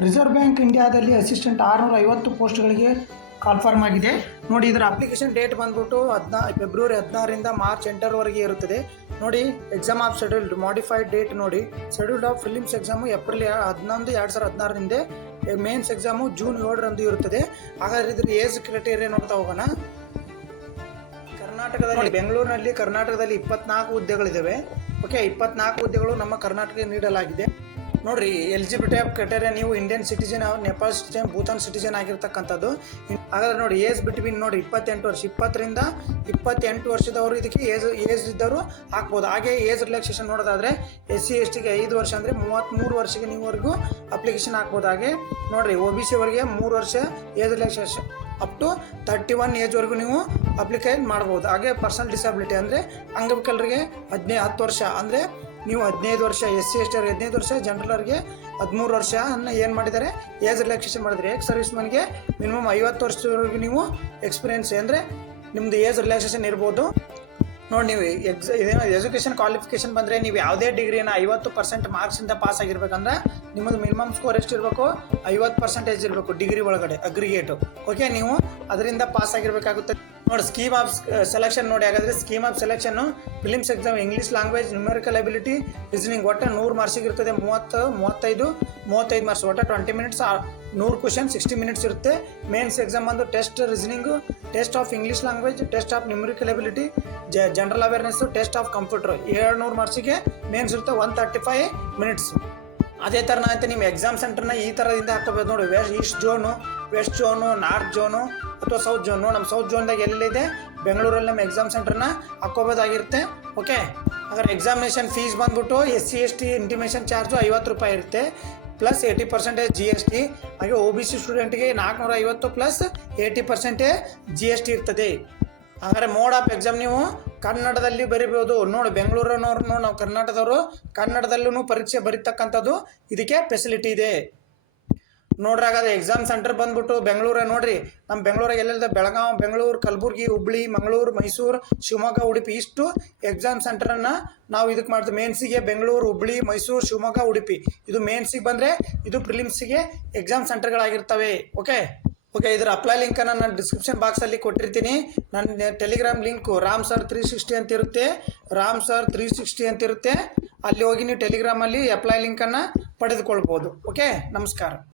Reserve bank ಇಂಡಿಯಾದಲ್ಲಿ assistant 650 ಪೋಸ್ಟ್ಗಳಿಗೆ ಕಾಲ್ಫಾರ್ಮ್ ಆಗಿದೆ ನೋಡಿ. ಇದರ ಅಪ್ಲಿಕೇಶನ್ ಡೇಟ್ ಬಂದ್ಬಿಟ್ಟು ಫೆಬ್ರವರಿ 16ರಿಂದ ಮಾರ್ಚ್ 8ರವರೆಗೆ ಇರುತ್ತದೆ ನೋಡಿ. Exam of scheduled modified date ನೋಡಿ. Scheduled of prelims exam April 11, 2016ರಿಂದ, ಮೇನ್ಸ್ ಎಕ್ಸಾಮು ಜೂನ್ 7ರಂದು ಇರುತ್ತದೆ. ಹಾಗಾದರೆ ಇದ್ರ ಏಜ್ ಕ್ರೈಟೇರಿಯಾ ನೋಡ್ತಾ ಹೋಗೋಣ. ಕರ್ನಾಟಕದಲ್ಲಿ ಬೆಂಗಳೂರಿನಲ್ಲಿ ಕರ್ನಾಟಕದಲ್ಲಿ 24 ಹುದ್ದೆಗಳಿದ್ದಾವೆ. ಓಕೆ, 24 ಹುದ್ದೆಗಳು ನಮ್ಮ ಕರ್ನಾಟಕಕ್ಕೆ ನೀಡಲಾಗಿದೆ ನೋಡ್ರಿ. ಎಲಿಜಿಬಿಲಿಟಿ ಆಫ್ ಕ್ರೈಟೇರಿಯಾ, ನೀವು Indian citizen, Nepal citizen, Bhutan citizen ಆಗಿರ್ತಕ್ಕಂಥದ್ದು. ಹಾಗಾದ್ರೆ ನೋಡಿ, ಏಜ್ ಬಿಟ್ವೀನ್ ನೋಡಿ 28 ವರ್ಷ, 20ರಿಂದ 28 ವರ್ಷದವರು ಇದಕ್ಕೆ ಏಜ್ ಇದ್ದವರು ಹಾಕ್ಬೋದು. ಹಾಗೆ ಏಜ್ ರಿಲ್ಯಾಕ್ಸೇಷನ್ ನೋಡೋದಾದ್ರೆ SC/STಗೆ 5 ವರ್ಷ ಅಂದರೆ 33 ವರ್ಷಕ್ಕೆ ನೀವರೆಗೂ ಅಪ್ಲಿಕೇಶನ್ ಹಾಕ್ಬೋದು. ಹಾಗೆ ನೋಡ್ರಿ, OBC ಅವರಿಗೆ 3 ವರ್ಷ ಏಜ್ ರಿಲ್ಯಾಕ್ಸೇಷನ್, ಅಪ್ ಟು 31 ಏಜ್ವರೆಗೂ ನೀವು ಅಪ್ಲಿಕೇಶನ್ ಮಾಡ್ಬೋದು. ಹಾಗೆ ಪರ್ಸನಲ್ ಡಿಸಬಿಲಿಟಿ ಅಂದರೆ ಅಂಗವಿಕಲರಿಗೆ 10 ವರ್ಷ ಅಂದರೆ ನೀವು 15 ವರ್ಷ, SC/ST ಅವ್ರಿಗೆ 15 ವರ್ಷ, ಜನರಲ್ಗೆ 13 ವರ್ಷ ಏನು ಮಾಡಿದ್ದಾರೆ, ಏಜ್ ರಿಲ್ಯಾಕ್ಸೇಷನ್ ಮಾಡಿದರೆ. ಸರ್ವಿಸ್ ಮ್ಯಾನ್ಗೆ ಮಿನಿಮಮ್ 50 ವರ್ಷದವರೆಗೂ ನೀವು ಎಕ್ಸ್ಪೀರಿಯನ್ಸ್ ಅಂದರೆ ನಿಮ್ಮದು ಏಜ್ ರಿಲ್ಯಾಕ್ಸೇಷನ್ ಇರ್ಬೋದು ನೋಡಿ. ನೀವು ಇದೇನೋ ಎಜುಕೇಷನ್ ಕ್ವಾಲಿಫಿಕೇಷನ್ ಬಂದರೆ ನೀವು ಯಾವುದೇ ಡಿಗ್ರಿನ 50% ಮಾರ್ಕ್ಸಿಂದ ಪಾಸ್ ಆಗಿರ್ಬೇಕಂದ್ರೆ ನಿಮ್ಮದು ಮಿನಿಮಮ್ ಸ್ಕೋರ್ ಎಷ್ಟು ಇರಬೇಕು, 50% ಇರಬೇಕು ಡಿಗ್ರಿ ಒಳಗಡೆ ಅಗ್ರಿಗೇಟು. ಓಕೆ, ನೀವು ಅದರಿಂದ ಪಾಸ್ ಆಗಿರಬೇಕಾಗುತ್ತೆ ನೋಡಿ. ಸ್ಕೀಮ್ ಆಫ್ ಸೆಲೆಕ್ಷನ್ ನೋಡಿ. ಹಾಗಾದರೆ scheme of selection prelims exam English language, numerical ability, reasoning ಒಟ್ಟು 100 ಮಾರ್ಕ್ಸಿಗೆ ಇರ್ತದೆ. 35 ಮಾರ್ಕ್ಸ್, ಒಟ್ಟು 20 ಮಿನಿಟ್ಸ್, 100 ಕ್ವಶನ್, 60 ಮಿನಿಟ್ಸ್ ಇರುತ್ತೆ. ಮೇನ್ಸ್ ಎಕ್ಸಾಮ್ ಬಂದು test reasoning, test of English language, test of numerical ability, general awareness, test of computer. 700 ಮಾರ್ಕ್ಸಿಗೆ mains ಇರುತ್ತೆ, 135 minutes. ಅದೇ ಥರನ ಅಂತ ನಿಮ್ಮ ಎಕ್ಸಾಮ್ ಸೆಂಟರ್ನ ಈ ಥರದಿಂದ ಹಾಕೋಬೋದು ನೋಡಿ. East zone, west zone, north zone ಅಥವಾ ಸೌತ್ ಝೋನು. ನಮ್ಮ ಸೌತ್ ಝೋನ್ದಾಗ ಎಲ್ಲೆಲ್ಲಿದೆ ಬೆಂಗಳೂರಲ್ಲಿ ನಮ್ಮ ಎಕ್ಸಾಮ್ ಸೆಂಟರ್ನ ಹಾಕೋಬೋದಾಗಿರುತ್ತೆ. ಓಕೆ, ಹಾಗಾದ್ರೆ ಎಕ್ಸಾಮಿನೇಷನ್ ಫೀಸ್ ಬಂದ್ಬಿಟ್ಟು SC/ST ಇಂಟಿಮೇಷನ್ ಚಾರ್ಜು 50 ರೂಪಾಯಿ ಇರುತ್ತೆ, ಪ್ಲಸ್ 80% GST. ಹಾಗೆ OBC ಸ್ಟೂಡೆಂಟ್ಗೆ 450 ಪ್ಲಸ್ 80% GST ಇರ್ತದೆ. ಹಾಗಾದರೆ ಮೋಡ್ ಆಫ್ ಎಕ್ಸಾಮ್ ನೀವು ಕನ್ನಡದಲ್ಲಿ ಬರೀಬೋದು ನೋಡಿ. ಬೆಂಗಳೂರಿನವ್ರು ನಾವು ಕರ್ನಾಟಕದವರು ಕನ್ನಡದಲ್ಲೂ ಪರೀಕ್ಷೆ ಬರೀತಕ್ಕಂಥದ್ದು ಇದಕ್ಕೆ ಫೆಸಿಲಿಟಿ ಇದೆ ನೋಡ್ರಿ. ಹಾಗಾದ್ರೆ ಎಕ್ಸಾಮ್ ಸೆಂಟರ್ ಬಂದ್ಬಿಟ್ಟು ಬೆಂಗಳೂರೇ ನೋಡ್ರಿ. ನಮ್ಮ ಬೆಂಗಳೂರಿಗೆ ಎಲ್ಲೆಲ್ಲ ಬೆಳಗಾವಿ, ಬೆಂಗಳೂರು, ಕಲಬುರಗಿ, ಹುಬ್ಳಿ, ಮಂಗಳೂರು, ಮೈಸೂರು, ಶಿವಮೊಗ್ಗ, ಉಡುಪಿ ಇಷ್ಟು ಎಕ್ಸಾಮ್ ಸೆಂಟರನ್ನು ನಾವು ಇದಕ್ಕೆ ಮಾಡ್ತೀವಿ. ಮೇನ್ಸಿಗೆ ಬೆಂಗಳೂರು, ಹುಬ್ಳಿ, ಮೈಸೂರು, ಶಿವಮೊಗ್ಗ, ಉಡುಪಿ ಇದು ಮೇನ್ಸಿಗೆ ಬಂದರೆ, ಇದು ಪ್ರಿಲಿಮ್ಸಿಗೆ ಎಕ್ಸಾಮ್ ಸೆಂಟರ್ಗಳಾಗಿರ್ತವೆ. ಓಕೆ, ಇದರ ಅಪ್ಲೈ ಲಿಂಕನ್ನು ನಾನು ಡಿಸ್ಕ್ರಿಪ್ಷನ್ ಬಾಕ್ಸಲ್ಲಿ ಕೊಟ್ಟಿರ್ತೀನಿ. ನನ್ನ ಟೆಲಿಗ್ರಾಮ್ ಲಿಂಕು ರಾಮ್ ಸರ್ 360 ಅಂತ ಇರುತ್ತೆ, ರಾಮ್ ಸರ್ 360 ಅಂತ ಇರುತ್ತೆ. ಅಲ್ಲಿ ಹೋಗಿ ನೀವು ಟೆಲಿಗ್ರಾಮಲ್ಲಿ ಅಪ್ಲೈ ಲಿಂಕನ್ನು ಪಡೆದುಕೊಳ್ಬೋದು. ಓಕೆ, ನಮಸ್ಕಾರ.